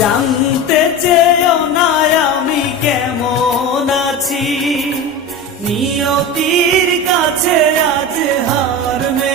জানতে চেয়েও না আমি কেমন আছি। নিয়তির কাছে আজ হার মে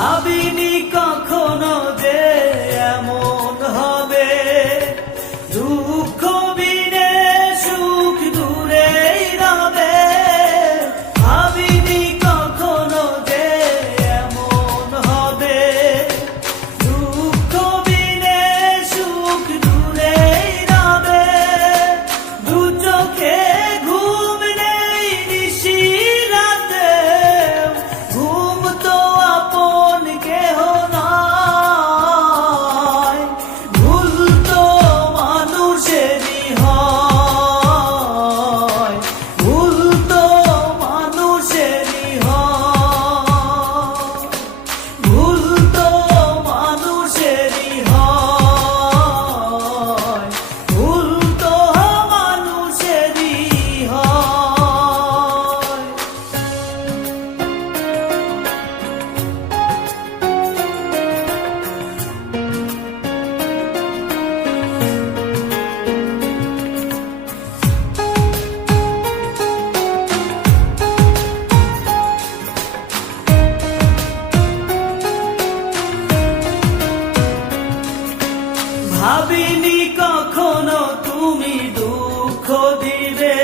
ভাবিনি কখনো ভাবিনি কখনো তুমি দুঃখ দিবে।